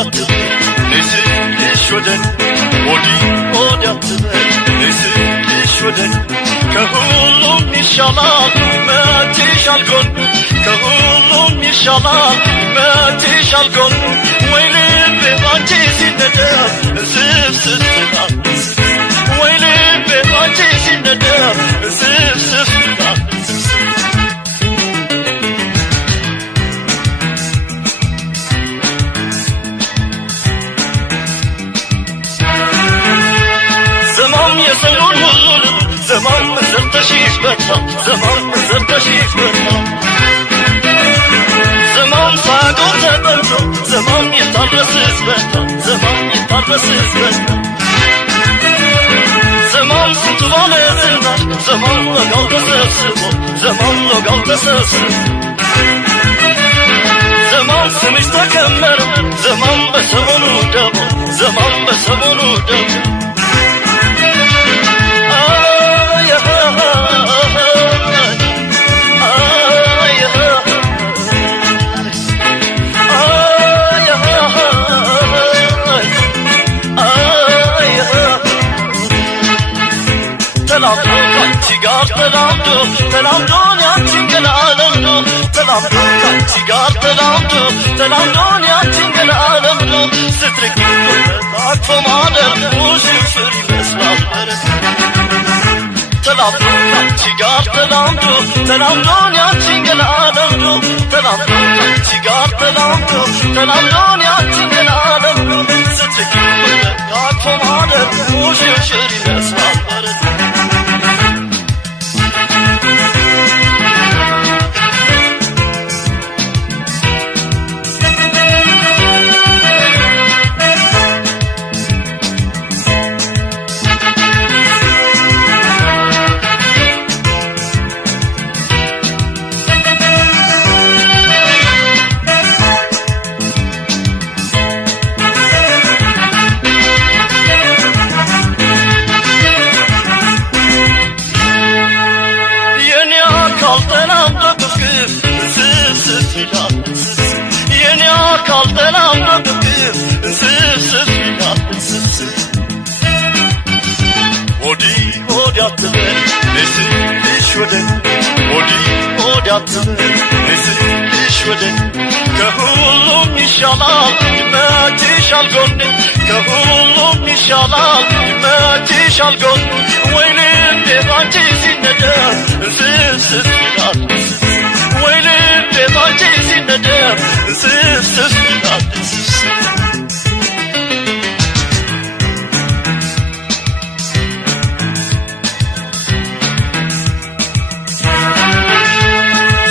አትበል ንስልሽ ወደን ወዲህ ወዲያ አትበል ንስልሽ ወደን ከሁሉም ይሻላል መትሻል ጎን ከሁሉም ይሻላል መትሻል ጎን ወይ ልቤ ባንቺ ሲነደፍ እንስፍስፍ ይላል ወይ ልቤ ባንቺ ሲነደፍ እንስፍስፍ ይላል ዘማም የሰውን ሁሉ ዘማም ዘርተሽሽ በታ ዘማም ዘርተሽሽ በታ ዘማም ሳጎር ተጠልቶ ዘማም ይታረስስ በታ ዘማም ይታረስስ በታ ዘማም ስንቱ ባለዝና ዘማም ወጋው ተሰብስቦ ዘማም ወጋው ተሰብስቦ ዘማም ስምሽ ተከመረ ዘማም በሰሞኑ ደሞ ዘማም በሰሞኑ ደሞ ተላምዶን ያንቺን ገላ ለምዶ ተላምዶ ካንቺ ጋር ተላምዶን ያንቺን ገላ ለምዶ ስትርቂ አቅፎ ማደር ውሽንፍር ይመስላል ተላምዶ ካንቺ ጋር ተላምዶን ያንቺን ገላ ለምዶ ተላምዶ ካንቺ ጋር ተላምዶን ያንቺን ገላ ለምዶ ስትርቂ አቅፎ ማደር ውሽንፍር ይመስላል የኔ አካል ተላምዶ ብቅፍ እንስፍስፍ ይላል ወዲህ ወዲያ አትበል ንስልሽ ወደን ወዲህ ወዲያ አትበል ንስልሽ ወደን ከሁሉም ይሻላል ይመችሻል ጎን ከሁሉም ይሻላል ይመችሻል ጎን ወይ ልቤ ባንቺ ሲነደፍ እንስፍስፍ ይላል ወይ ልቤ ባንቺ ሲነደፍ እንስፍስፍ ይላል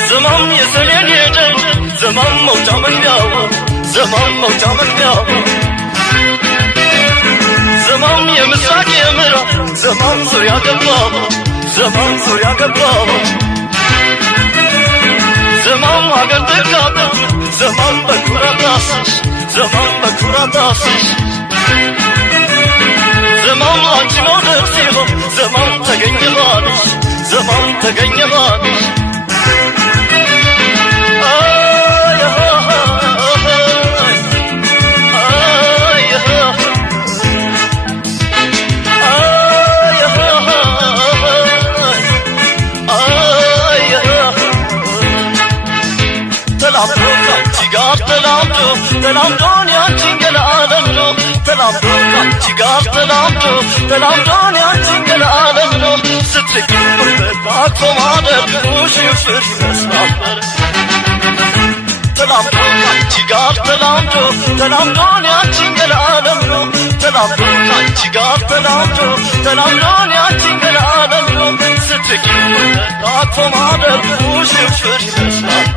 ዘማም የሰሜን የደቡብ ዘማም መውጫ መግቢያው ዘማም መውጫ መግቢያው ዘማም የምስራቅ የምዕራብ ዘማም ዙሪያ ገባው ዘማም ዙሪያ ገባው ዘማም አገር ተጋበች ዘማም በኩራት አስሽ ዘማም በኩራት አስሽ ዘማም አንቺ መውደድ ሲሆን ዘማም ተገኘ ባልሽ ዘማም ተገኘ ባልሽ ተላምዶን ያንቺን ገላ ለምዶ ተላምዶ ካንቺ ጋር ተላምዶን ያንቺን ገላ ለምዶ ስትርቂ አቅፎ ማደር ውሽንፍር ይመስላል ተላምዶ ካንቺ ጋር ተላምዶን ያንቺን ገላ ለምዶ ተላምዶ ካንቺ ጋር ተላምዶን ያንቺን ገላ ለምዶ ስትርቂ አቅፎ ማደር ውሽንፍር ይመስላል